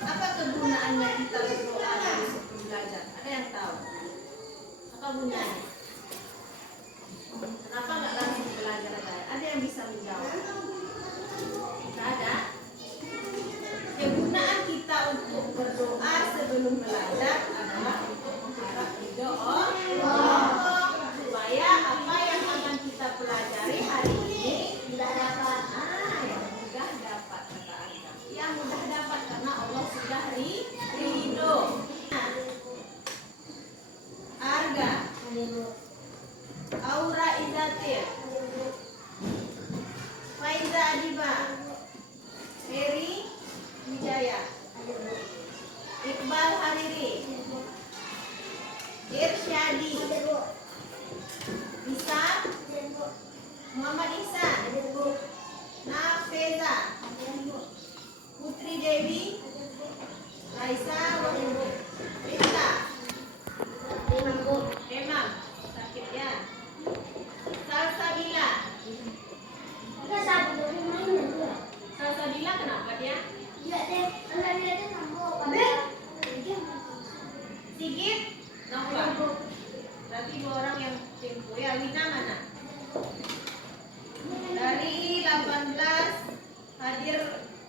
Apa kegunaannya kita berdoa dari sebelum belajar? Ada yang tahu? Apa gunanya? Kenapa nggak langsung belajar aja? Ada yang bisa menjawab? Nggak ada? Kegunaan kita untuk berdoa sebelum belajar adalah untuk mengharap ridho Allah, supaya apa yang akan kita pelajari hari ini mudah dapat. Yang mudah dapat, kata Arga. Yang mudah dapat karena Allah sudah ridho. Arga, Aura Izatir, Faiza Adiba, Heri Wijaya, Iqbal Hariri, Irsyadi, Isa, Muhammad Ihsan, Nafeza, Putri Dewi, Raisa, Rita, Emam, sakit ya, Salsabila. Salsabila kenapa dia? Sigit, Nova. Berarti dua orang yang tempo ya. Wina mana? Dari 18 hadir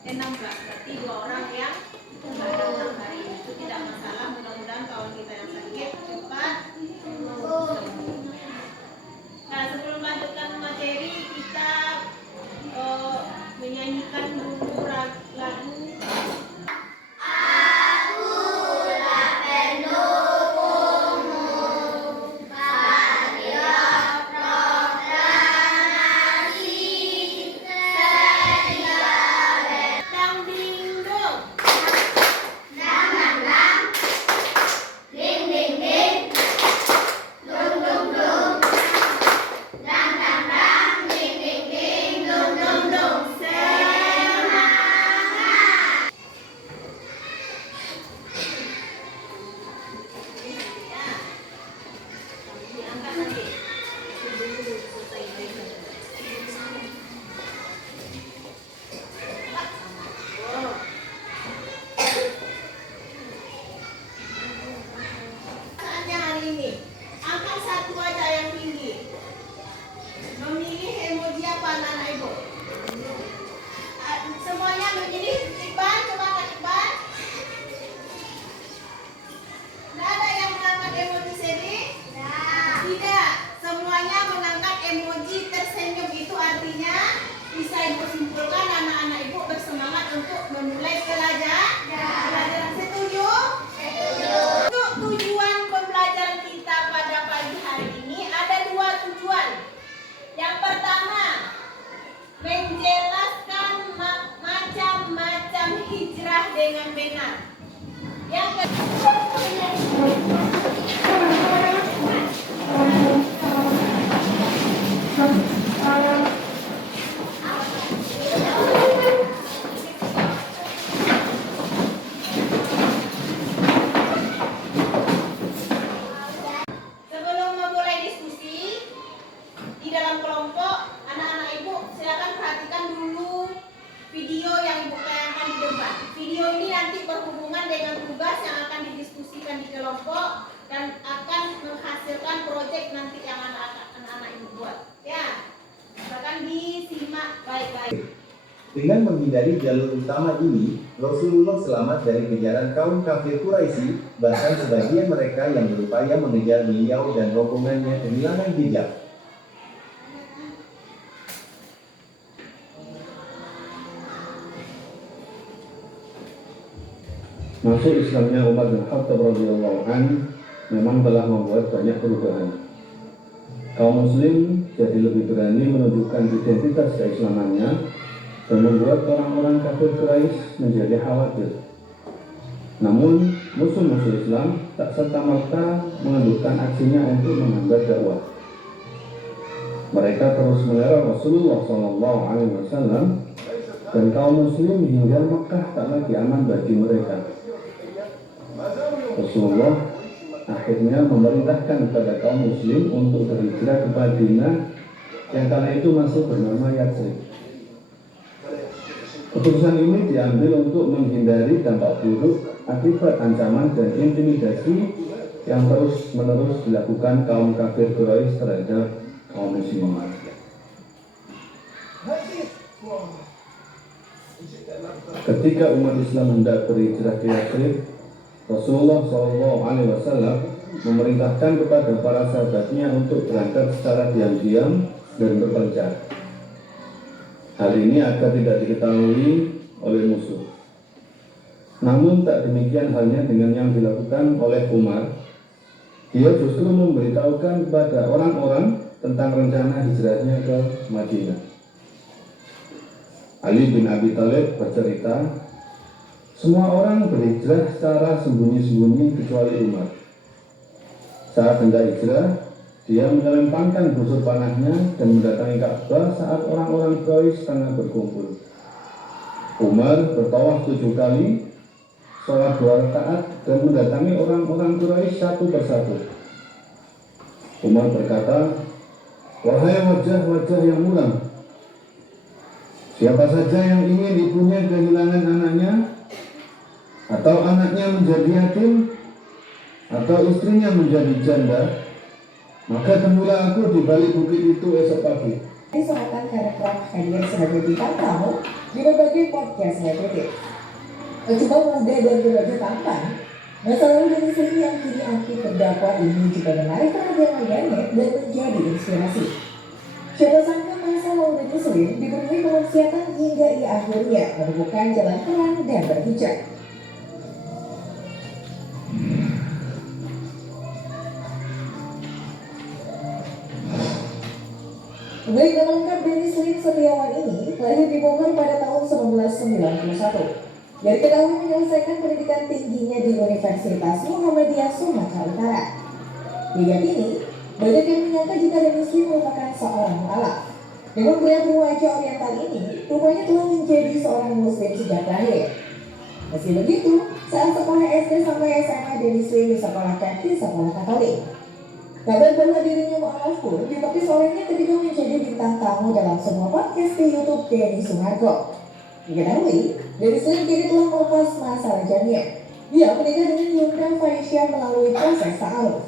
16. Berarti dua orang yang datang hari ini. Itu tidak masalah. Mudah-mudahan kawan kita yang sakit cepat sembuh. Nah, sebelum lanjutkan materi, kita menyanyikan dulu lagu. Dengan benar. Yang kedua, sebelum memulai diskusi di dalam kelompok, anak-anak ibu silakan perhatikan dulu video yang ibu tayangkan di depan. Video ini nanti berhubungan dengan tugas yang akan didiskusikan di kelompok dan akan menghasilkan proyek nanti yang anak-anak ibu buat. Ya, silakan disimak baik-baik. Dengan menghindari jalur utama ini, Rasulullah selamat dari kejaran kaum kafir Quraisy, bahkan sebagian mereka yang berupaya mengejar beliau dan rombongannya kehilangan jejak. Masuk Islamnya Umar bin Khattab radhiyallahu anhu memang telah membuat banyak perubahan. Kaum muslim jadi lebih berani menunjukkan identitas keislamannya dan membuat orang-orang kafir Quraisy menjadi khawatir. Namun, musuh-musuh Islam tak serta-merta menundukkan aksinya untuk menghambat dakwah. Mereka terus meneror Rasulullah SAW dan kaum muslim hingga Mekah tak lagi aman bagi mereka. Rasulullah akhirnya memerintahkan kepada kaum muslim untuk berhijrah ke Madinah yang kala itu masih bernama Yatsrib. Keputusan ini diambil untuk menghindari dampak buruk akibat ancaman dan intimidasi yang terus-menerus dilakukan kaum kafir Quraisy terhadap kaum muslimin. Ketika umat Islam hendak berhijrah ke Yatsrib, Rasulullah SAW memerintahkan kepada para sahabatnya untuk berangkat secara diam-diam dan berpencar. Hal ini agar tidak diketahui oleh musuh. Namun tak demikian halnya dengan yang dilakukan oleh Umar. Dia justru memberitahukan kepada orang-orang tentang rencana hijrahnya ke Madinah. Ali bin Abi Thalib bercerita, semua orang berhijrah secara sembunyi-sembunyi kecuali Umar. Saat hendak hijrah, dia menyelempangkan busur panahnya dan mendatangi Ka'bah saat orang-orang Quraisy tengah berkumpul. Umar bertawaf 7 kali, sholat 2 rakaat dan mendatangi orang-orang Quraisy satu persatu. Umar berkata, wahai wajah-wajah yang muram, siapa saja yang ingin ibunya kehilangan anaknya, atau anaknya menjadi yatim, atau istrinya menjadi janda, maka temulah aku di balik bukit itu esok pagi. Diserahkan karena telah hadir sebagai bintang tamu di berbagai podcast selebriti. Coba muda dan berbaju tampan, masa lalu dari sini yang kini aktif terdakwa ini juga menarik perhatian warganet dan menjadi inspirasi. Siapa sangka masa lalu dari Muslim dipenuhi kemaksiatan hingga ia akhirnya menemukan jalan terang dan berhijrah. Baik nama lengkap Denny Slim Setiawan ini lahir di Bogor pada tahun 1991. Dari ketahui menyelesaikan pendidikan tingginya di Universitas Muhammadiyah Sumatera Utara. Hingga kini, banyak yang menyangka jika Denny Slim merupakan seorang mu'alaf. Dengan pria berwajah oriental ini, rupanya telah menjadi seorang muslim sejak lahir. Meski begitu, saat sekolah SD sampai SMA, Denny Slim disekolahkan di sekolah Katolik. Kabar bahwa dirinya mu'alaf pun ditepis olehnya ketika menjadi bintang tamu dalam sebuah podcast di YouTube Denny Sumargo. Diketahui, Denny Slim kini telah melepas masa rajanya. Dia menikah dengan Yunda Faisyah melalui proses ta'aruf.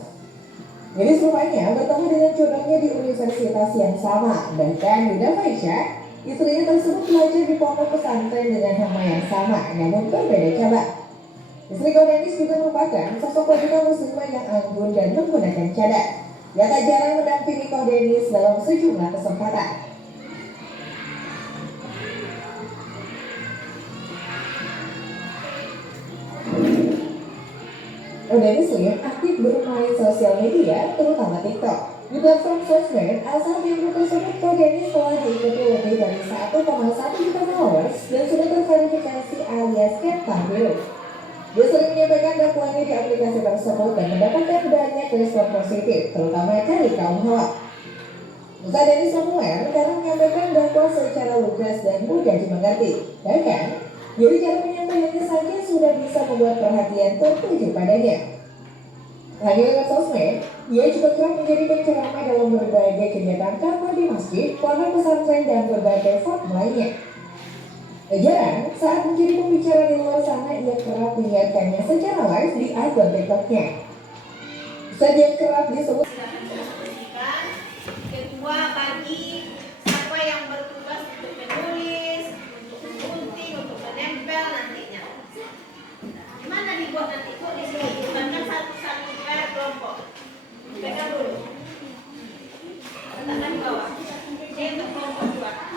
Denny rupanya bertemu dengan jodohnya di universitas yang sama. Bahkan Yunda Faisyah, istrinya tersebut belajar di pondok pesantren dengan nama yang sama, namun berbeda cabang. Istri Dennis juga merupakan sosok wanita muslimah yang anggun dan menggunakan cadar. Ia tak jarang mendampingi Dennis dalam sejumlah kesempatan. Dennis Slim aktif bermain sosial media, terutama TikTok. Di platform sosmed, asal minggu tersebut Dennis telah diikuti lebih dari 1,1 juta followers dan sudah terverifikasi alias Captain Biru. Dia sering menyampaikan dakwaannya di aplikasi tersebut dan mendapatkan banyak respon positif, terutama dari kaum hawa. Ustaz Denny Samuel kadang menyampaikan dakwah secara lugas dan mudah dimengerti. Bahkan, dari cara penyampaiannya saja sudah bisa membuat perhatian tertuju padanya. Lagi lewat sosmed, dia juga kerap menjadi penceramah dalam berbagai kegiatan kampanye di masjid, pondok pesantren dan berbagai forum lainnya. Jarang saat menjadi pembicara di luar sana, ia kerap menyiarkannya secara live di akun TikToknya. Saat yang kerap disebut ketua bagi siapa yang bertugas untuk menulis, untuk gunting, untuk menempel nantinya. Gimana dibuat nanti? Kok di sini bukan satu-satu per kelompok. Pegang dulu. Letakkan di bawah. Ini untuk kelompok 2.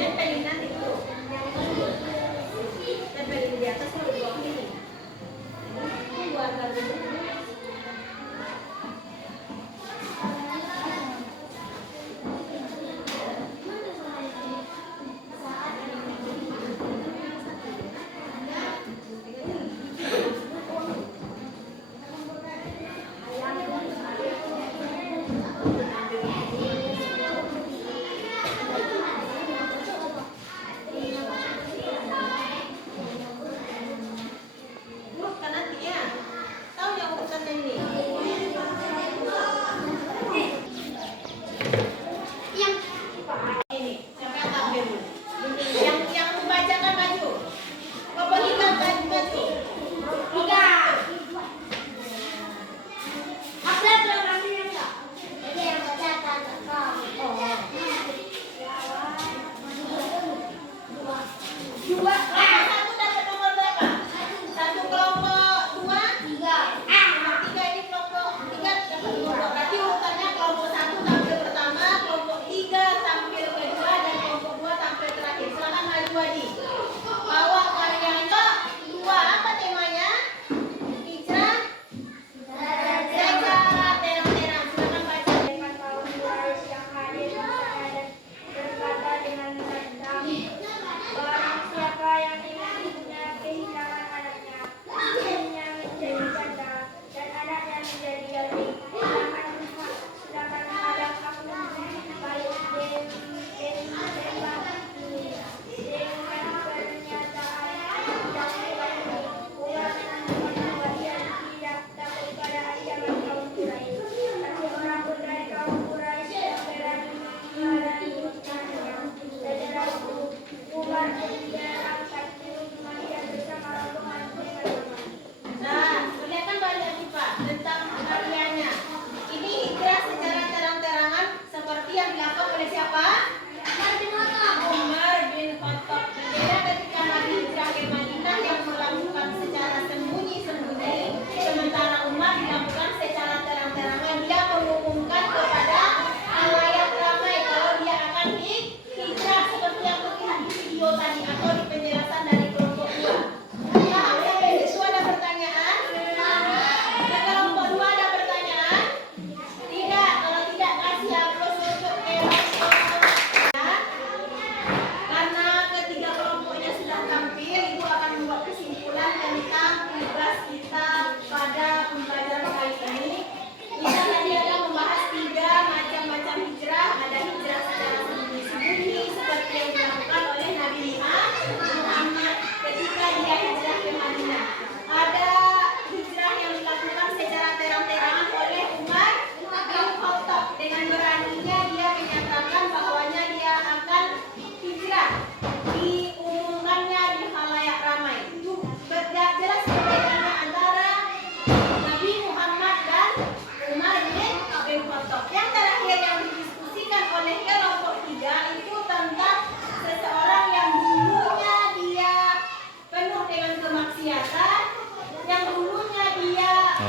Tempelin nanti dulu. Tempelin di atas kalau di bawah ini.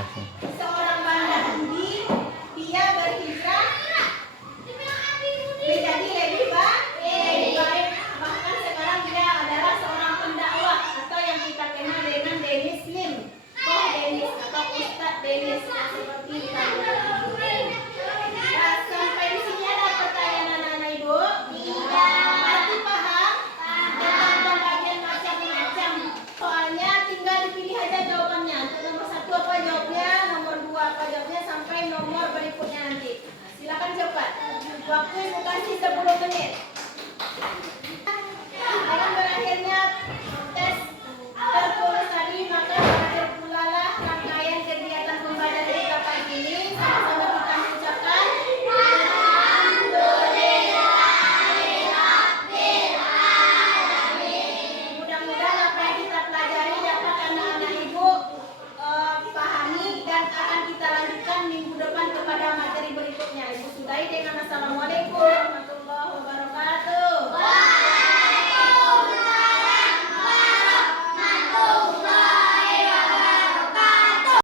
Seorang bandar judi, dia berhijrah menjadi lebih baik. Bahkan sekarang dia adalah seorang pendakwah atau yang kita kenal dengan Dennis Lim, Koh Dennis atau Ustadz Dennis seperti kita. Nah, sampai di sini ada pertanyaan anak-anak ibu? Berarti paham? Tentang pembagian macam-macam. Soalnya tinggal dipilih aja jawabannya. Untuk nomor 1 apa jawabnya, nomor 2 apa jawabnya, sampai nomor berikutnya nanti. Nah, silakan cepat. Waktu ibu kasih 10 menit. Dengan berakhirnya